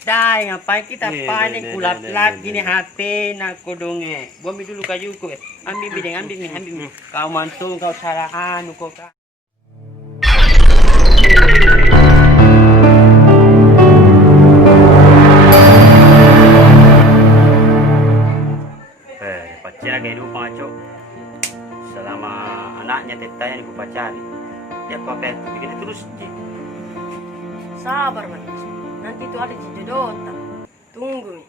Dai, ngapain kita panik kulap lagi nih HP nak kodongnya. Bumi dulu kayuku. Ambil bideng, ambil nih. Kau mantung, kau salah anu kau. Pacar kehidupan cok. Selama anaknya tetanya aku pacari. Dia pakai bikin terus. Sabar man, nanti itu ada jodoh. Tunggu nih.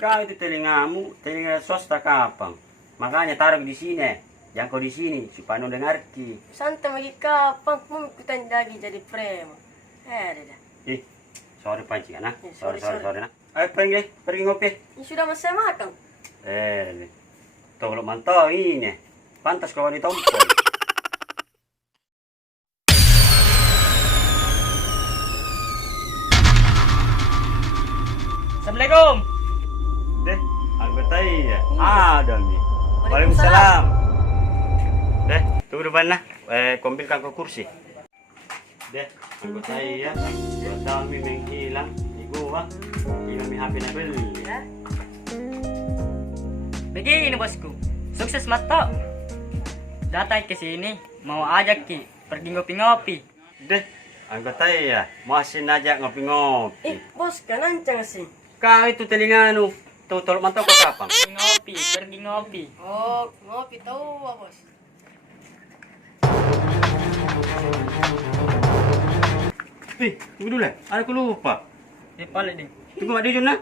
Kau itu telingamu, telinga swasta kapang. Makanya taruh di sini, jangkau di sini supaya nu dengarki. Santai lagi kapan pun ikutan lagi jadi prema. Dah. Ih, sorry pancingan nah. Sorry. Sorry nah. Ayo pergi ngopi. Ini sudah masih makan. Tolong mantau ini. Pantas kau ditompol. Assalamualaikum. Deh, anggota ya. Ada nih. Waalaikumsalam. Deh, tunggu depan lah. Kombilkan ke kursi. Deh, anggota ya. 2 tahun menghilang di gua. Hilang mi HP na beli. Begini bosku, sukses mata. Datang ke sini, mau ajak ki pergi ngopi-ngopi. Deh, anggota ya. Masih najak ngopi-ngopi. Bos kan ancang sih. Kau itu telinganu. Tuh, tolong mantau kau kapang. Pergi ngopi. Oh, ngopi tahu bos. Tunggu dulu ya. Aku lupa. Balik ding. Tunggu mak Dijun nah.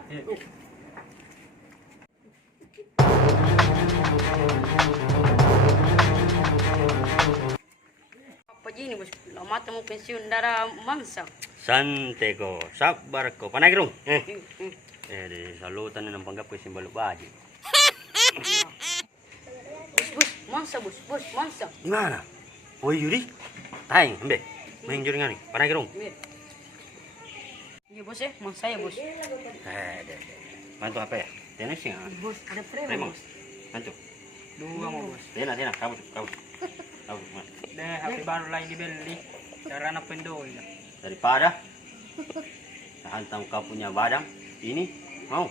Apa gini bos? Lama temu pensiun darah mangsa. Santai ko, sabar ko. Panay gerung. Di salutan ng panggap ko yung balok baju. Bos, mangsa. Gimana? Oh Yuri? Tayang, ambil. Main juri ngani. Panay gerung. Iya bos ya, mangsa ya bos. Bantu apa ya? Tiana sih. Bos, ada prema Remong. bos. Bantu. 2 mo bos. Tiana, kabut. Mas. Deh, HP baru lagi dibeli. Cara anak pendoy. Daripada hantam kau punya badang, ini mau.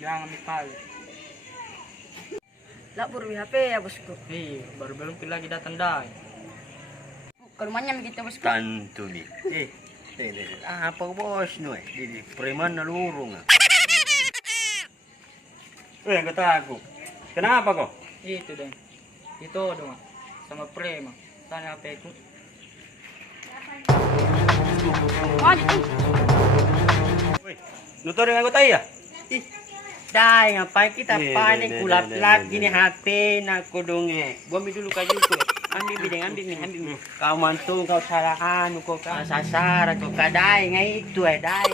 Jangan mikal. Lapor HP ya bosku. Baru belum lagi datang dai. Ke rumahnya begitu bosku. Tantu nih. Apa bos nu? Di preman na lurung. Kata aku. Kenapa kok? Itu deh. Itu dong. Sama prema. Tanya HP ku. Maju tuh. Nuto dengan aku ya? Dai, ngapain kita panik kulap lagi nih HP nak kodongnya. Bumi dulu kayuku. Ambil bideng, ambil nih. Kau mantung, kau salah anu, kau sasar, kau kadai, ngai itu dai.